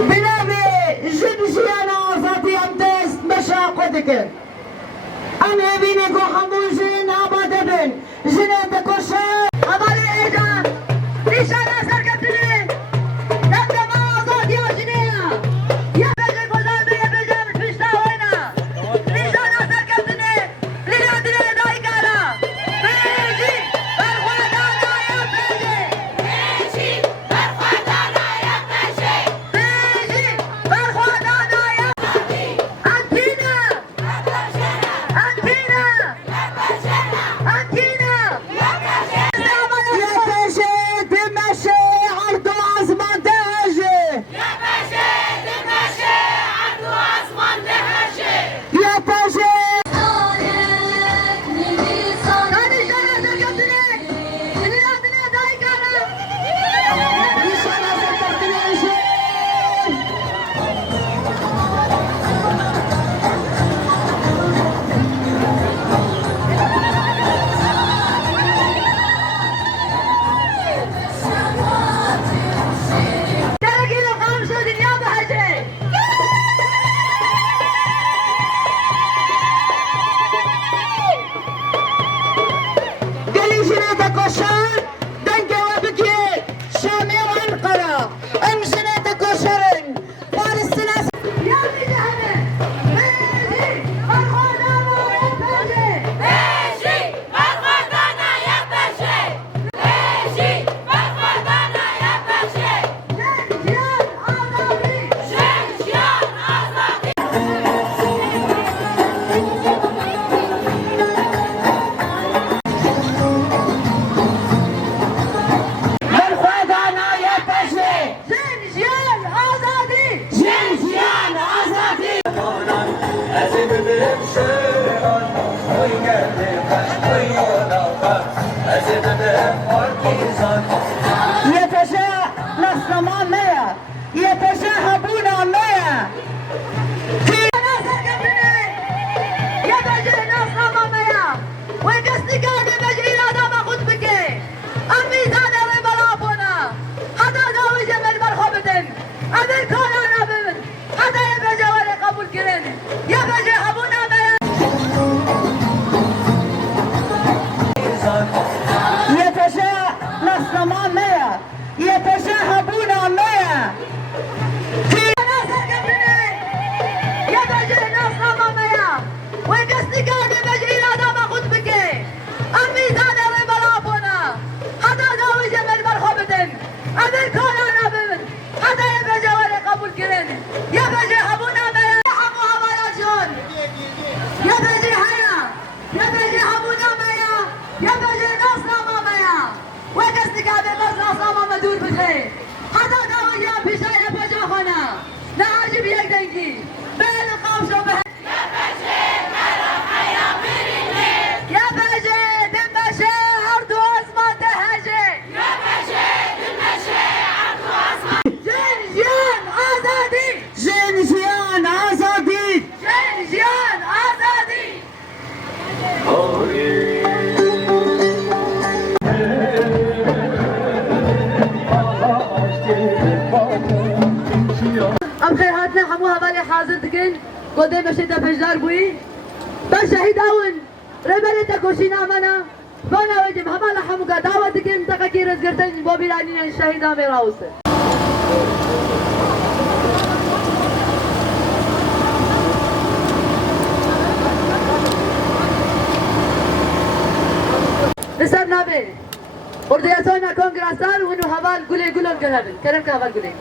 بنابي جنجيانا وزاتي امتاز مشاق ودكر انا بيني كو حموجين ابا دبن جنات كوشا ابالي ايجا نيشانا سرقتني دبدا ما وزات يا جنيا يا بيجي كوزابي يا بيجي متفشتا وينا نيشانا سرقتني ليلادني دايكارا بيجي برخوادانا يا بيجي بيجي برخوادانا يا بيجي بيجي برخوادانا يا أنتينا أنتينا أنتينا يا باشا تمشي عرض العظمان تهجي يا باشا تمشي عرض العظمان تهجي يا باشا بيجي برخوادانا يا بيجي بيجي برخوادانا يا بيجي شنجيان آزادي بالخوادانا يا باشا زنجيان آزادي زنجيان آزادي يتشاء نصر مية يتشاهبون مية في يا بجي نصر مية وقصدك أنا بجي لا دام أخذ بك الميزان ربلابنا حتى داوي جمال مرحبتن أبن كونا نبن حتى يبجي ولا قبول كرين يا بجي أبونا مية يتشاء نصر مية يتشاهبون مية في يا بجي نصر مية وقصدك أنا بجي لا دام أخذ بك الميزان ربلابنا حتى داوي جمال مرحبتن أبن كونا نبن حتى يبجي ولا قبول كرين يا بجي أبونا مية حموها مراجون يا بجي هيا يا بجي أبونا مية يا بجي نصر مية وقصدك أبن نصر مدور بخير حتى داوي يا بشاي بجي خنا نعجب يقدنكي بين القوش وبين يا بيجي مرحبا يا بيريني يا بجي دمشي عرض واسمان تهجي يا بيجي تمشي عرض العظمان جنجيان آزادي جنجيان آزادي جنجيان آزادي ام خير هاتنا حموها بالي حاضر دكن قدام مشيت فجار بوي بشهيد اون ربلت كوشينا منا بانا وجب همالا حموكا دعوة دكن تقاكي رزقرتن بوبي لانين الشهيد امي راوسه نسر نابي وردياتونا كونغراسار ونو هبال قولي قولهم كهبل كرم كهبل قولي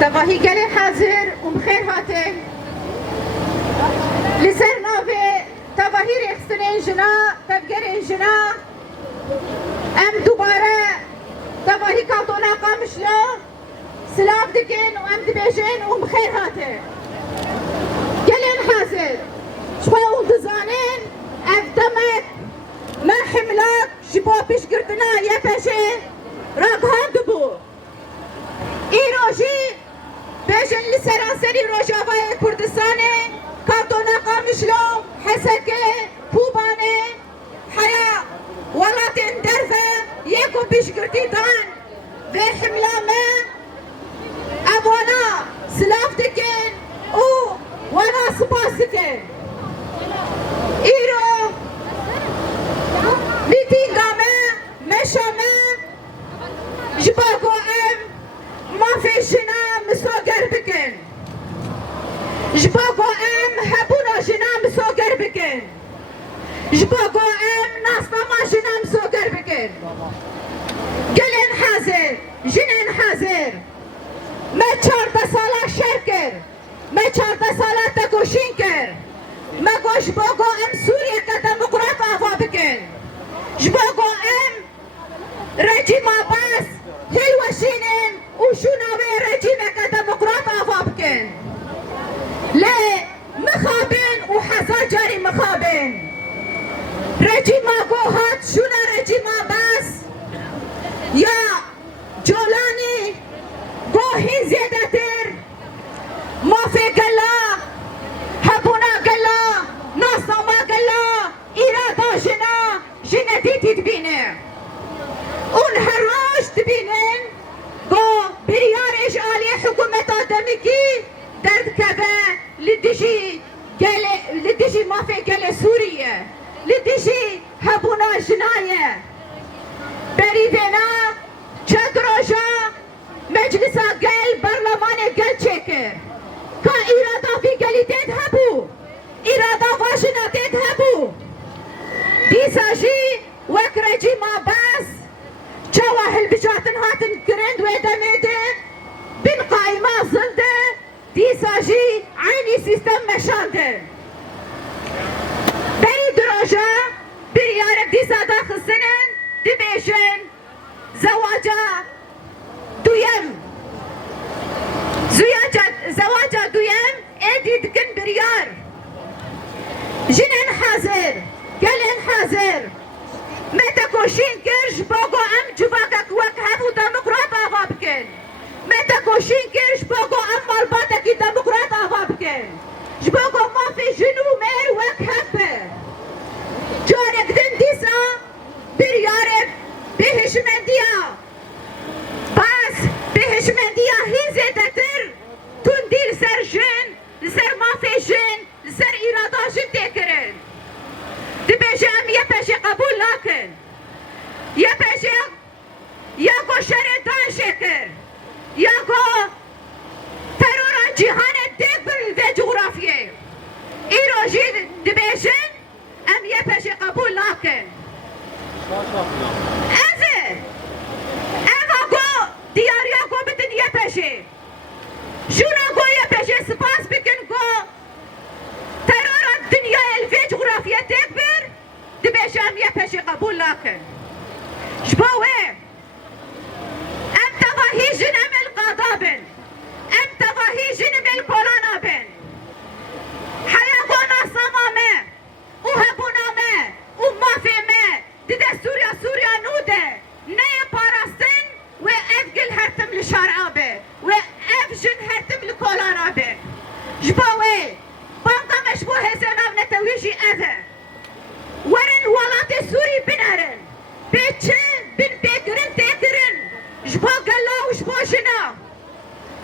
تباهي گلی حاضر بخیر هاته لسر ناوه تباهی ریخستن انجنا تبگر انجنا ام دوباره تباهی کاتونا قامشلا سلاف دکن و ام دبیجن بخیر هاته گلین حاضر شوی اون دزانین افتمت ما حملات جبا پیش گردنا یه پیشه راگهان دبو ایروژی بجن لسراسری روجاوای کردستان کاتونا قام مسكه خوبانه حياة ولاتن درفه يكو بشكرتي دان ve himlame abona silav dikin u wana spas dikin iro mitingame meşame jbago em mafejina misoger bikin jbago em hebuna jina misoger bikin jbago em nasnama jina misoger bikin gelin hazır, jinin hazır. Me 14 sala şerker, me 14 sala tekoşinker. Me go jbogo em Suriye ka demokrat ava bikin. Jbogo em rejim Abbas hilwaşinin u şunave rejime ka demokrat ava bikin. Le mekhabin u hazar cari mekhabin. Rejim go hat şuna rejim Abbas ya Jolani gohin zedetir mafe gala habuna gala nasama gala irada jina jineti tibine un herroş tibinen go biriyar işaliye hükümet adamiki derd kebe lidişi mafe gale Suriye lidişi habuna jinaye berivena çadroja meclisa gel barlamane gel çeker ka irada fi galitet habu irada vajina tet habu disaji vek rejim Abbas çavahil bijatın hatin kirend ve demede bin qaima zıldı disaji aynı sistem meşandı beri droja bir yarek disada kısının dibêjin zewaca duyem zewaca duyem êdî dikin biryar jinin hazır gelin hazır me tekoşîn kir ji bo go em civakek wek hebû demokrat ava bikin me tekoşîn kir ji bo go em malbatekî demokrat ava bikin ji bo go mafê jin û mêr wek heb be carek din dîsa bir yarek behişmendiya bas behişmendiya hizedetir tun dil ser jin ser mafe jin ser irada jin tekirin dibêjem yepeşe kabul nakin yepeşe ya go şeredan şekir ya go terora cihanet tekbir ve coğrafye îro jî dibêjin em yepeşe kabul nakin Eva go diyarya go bitin yepeşe Şuna go yepeşe spas bikin go terora dünya elve coğrafya tekbir dibêjem yepeşe kabul nakin jbawe em tevahi jin em el qada bin em tevahi jin el kolana bin haya go nasama me u hebuna me u mafe me dide Suriya nude neye parastin ve evgil hertim li şar'a be ve evjin hertim li kolana be jbawe banka meşbu hesenav netewişi eze werin walati Suri binerin beçe bin bekirin tekirin jbo gala u jbo jina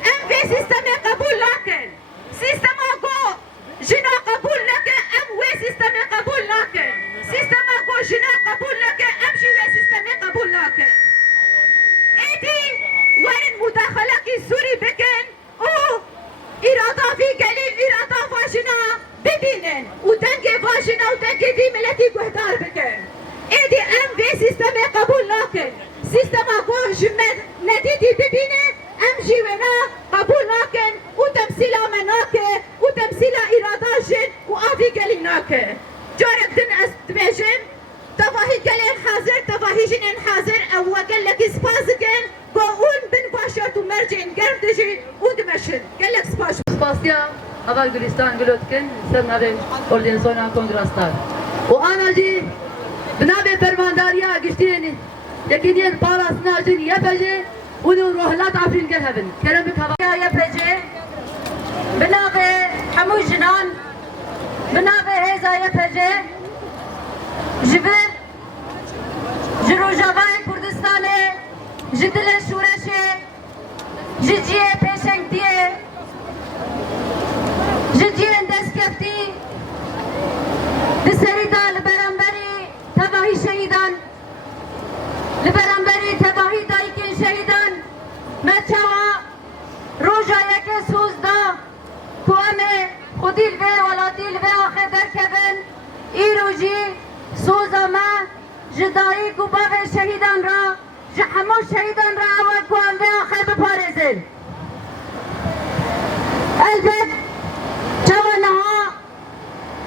em ve sisteme kabul lakin sistema go jina kabul lakin em ve sisteme kabul lakin sistema go jina kabul lakin em ve sisteme kabul lakin edi werin mudakhala ki Suri bikin o irada fi gelin irada vajina bibinin u denge vajina u denge vi milleti guhdar bikin edi em ve sisteme kabul lakin sistema go jimmed nedidi bibine em jivena kabul lakin u temsila menake u temsila irada jin u avi gelinake jarek din es dibêjim tevahi gelin hazır tevahi jinin hazır ew gelek spazıkin go un bin başat u mercin gerdiji u dimeşin gelek spas Spasya Aval Gülistan Gülotkin Sernave Organizasyona Kongraslar o anacı binabe pervandariya giştin lekiniyen parasını acın yepeji unu rohlat afrin gelhebin keremik hava yepeji binave hamu jinan binave هزای پجه جبر جروجاوای کردستان جدل شورشه جدیه پیشنگتیه جدیه دستکفتی دسریدا لبرانبری تباهی شهیدان لبرانبری تباهی دایکن شهیدان مچوا روژا یک سوزدا کوامه خودیل به ولادیل به آخه درکبن ایروجی سوزا ما جدایی کو باو شهیدان را جهمو شهیدان را اول کوام به آخه بپارزن البت چوانها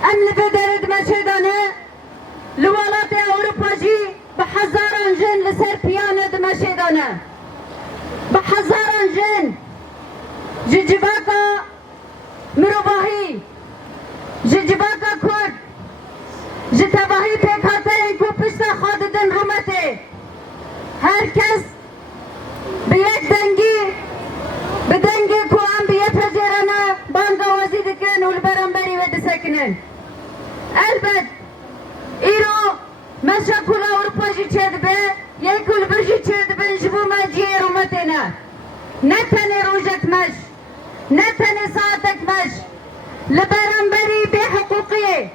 امن به درد مشهدانه لولات اروپا جی به هزاران جن لسر پیانه دمشهدانه به هزاران جن ججباکا مروباهی ججباکا کرد جتباهی پیکاته اینکو پشت خاددن رومته هر کس به یک دنگی به دنگی کو هم به یک پجرانه بانگا وزی دکن و لبرانبری و دسکنن البت ایرو مشاکل اروپا جی چید به یک کل برجی چید به جبو مجی رومته نه تنه روژت مش نه تنه ساعتک مش لبرانبری به حقوقیه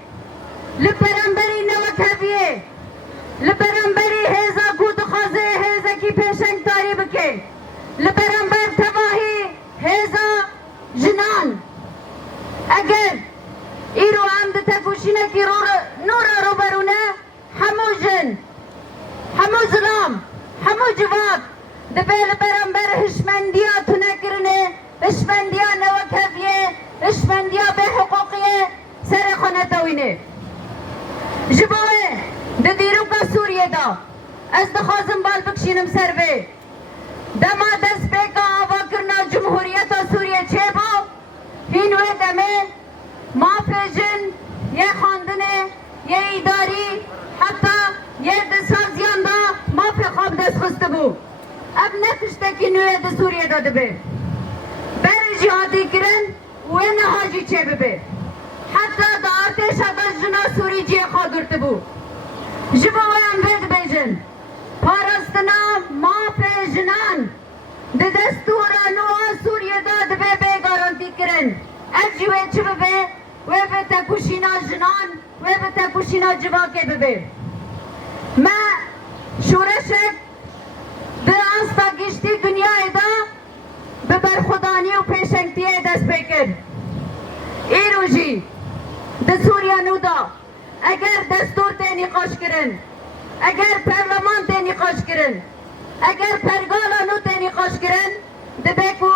لبرانبری نوکهویه لبرانبری هزا کود خوازه هزا کی پیشنگ داری بکه لبرانبر تباهی هزا جنان اگر ایرو هم ده تکوشینه کی نورا رو برونه همو جن همو ظلام همو جواب ده به لبرانبر هشمندیا تو نکرنه هشمندیا نوکهویه هشمندیا به حقوقیه سر خانه توینه جبوه ده دیروکا سوریه دا از دخوازم بال بکشینم سر به دما دست بیکا آوا کرنا جمهوریت سوریه چه با هینوه دمه ما پیجن یه خاندنه یه ایداری حتی یه دسازیان دا ما پی خواب دست خسته بو اب نتشتکی نوه ده سوریه داده به بر جهادی کرن و نهاجی چه ببه حتی دا آتش آداش جنا سوری جی خادرته بو جبو ویم بید بیجن پارستنا ما پی جنان ده دستورانو سوریه داد به به گارانتی کرن از جوه چه ببه و به تکوشینا جنان و به تکوشینا جواکه ببه ما شورشک به آستا گشتی دنیای دا به برخودانی و پیشنگتی دست بکن ایروژی ده سوریا نودا اگر دستور ته نقاش کرن اگر پرلمان ته نقاش کرن اگر پرگالا نو ته نقاش کرن ده بکو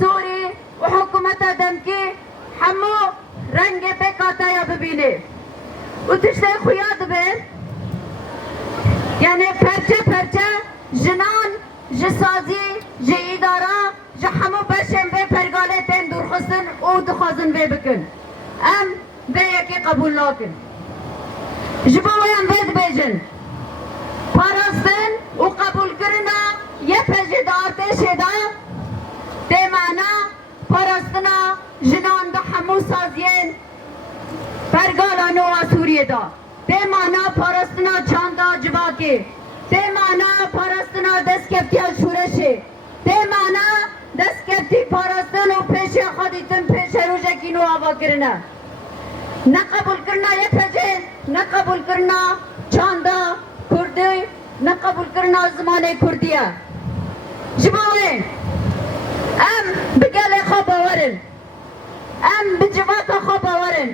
سوری و حکومت دمکی همو رنگ بکاتا یا ببینه و تشته خویاد به یعنی پرچه جنان جسازی جیدارا جهمو بشم به پرگاله تن درخستن او دخوازن به بکن ام به یکی قبول لاکن جبو ویم بید بیجن پارستن و قبول کرنا یه پجه دارته شدا ده معنا پارستنا جنان ده همو سازین پرگالانو آسوریه دا ده معنا پارستنا چاندا جواکه ده معنا پارستنا دست کفتی از شورشه ده معنا دست کفتی پارستن و پیش خودیتن پیش روژکی نو آوا کرنه نه قبول کرنا یک پجه نه قبول کرنا چاندا کردی نه قبول کرنا زمانه کردیه جبوه ام بگل خواب باورن ام بجواتا خواب باورن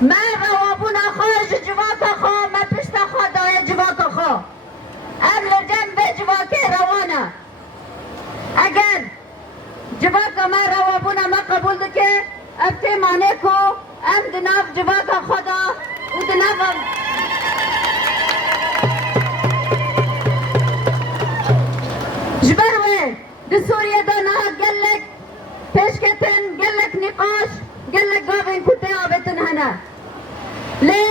ما روابون خواه جواتا خواه ما پشتا خواه دای جواتا خواه ام لجن به جواکه روانه اگر جواکا ما روابون ما قبول دکه افته مانه کو ام دناف جواکا خدا و دناف جبروه ده سوریه دانا گلک پیشکتن گلک نقاش گلک گاوین کتے آبتن هنه لی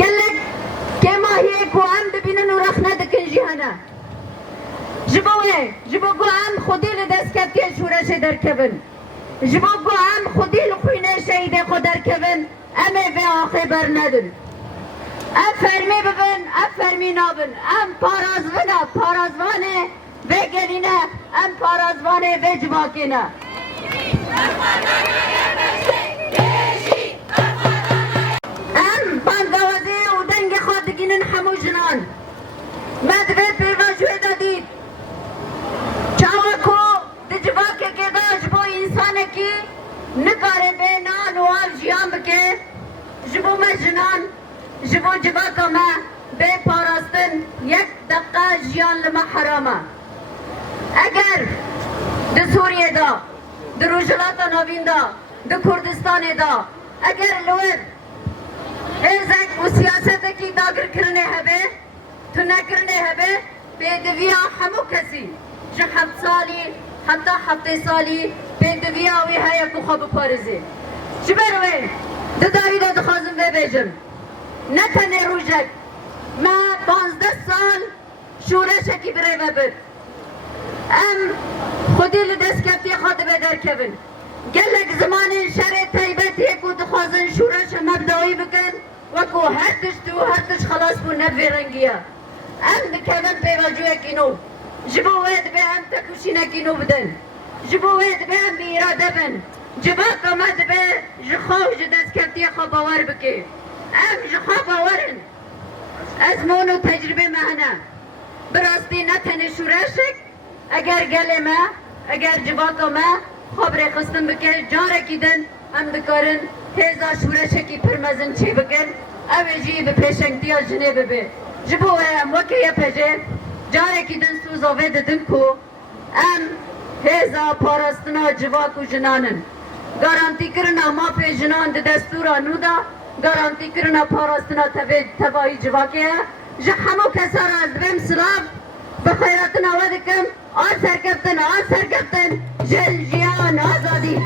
گلک که ماهیه کو ام ببینن و رخ ندکن جی هنه جبو گو ام خودی لدست کت که شورش در کبن جبو گو ام خودی لخوینه شهیده خود در کبن ام به آخی بر ندن ام فرمی ببن ام فرمی نابن ام پارازوانه و گلینه ام پارازوانه و جواکینه ام باندوازی و دنگ خودگینن همو جنان مدوه پیواجوه دادید چاوکو دجواکه که داشت با انسانه کی نکاره به نان و آب جیان بکه جبو مجنان جبو جواکا ما به پاراستن یک دقیقه جیان لما حرامه اگر ده سوریه دا ده روجلات نوین دا ده کردستان دا اگر لور هزک و سیاست کی داگر کرنه هبه تو نکرنه هبه به دویا همو کسی جه 7 سالی حتی 7 سالی به دویا وی هیا کو خواب پارزی جبروه ده داوی دا دخوازم ببیجم نه تنه روژک ما 15 سال شورشکی بره ببر ام خودی لدست کفتی خود بدر کبن گلک زمان شر طیبت یکو دخوازن شورش مبدوی بکن وکو هر تش خلاص بو نبوی رنگیه ام دکبن پیواجوه کنو جبو وید به ام تکوشینه کنو بدن جبو وید به ام بی اراده بن جبا کمد به جخواه جدست کفتی خواه باور بکی ام جخواه باورن از مونو تجربه مهنه براستی نتنه شورشک اگر گل ما اگر جواکا ما خبر خستن بکن جاره دن هم دکارن هزا شورشکی پرمزن چی بکن اوه جی به پیشنگتی ها جنه ببه جبو هم وکی یه پجه جاره دن سوزاوه ددن کو ام هزا پاراستنا جواکو جنانن گارانتی کرنا ما پی جنان ده دستورا نودا گارانتی کرنا پاراستنا تبایی جواکه جه همو کسا را از بیم سلاف بخیراتنا ودکم آن سرکفتن جل جیان آزادی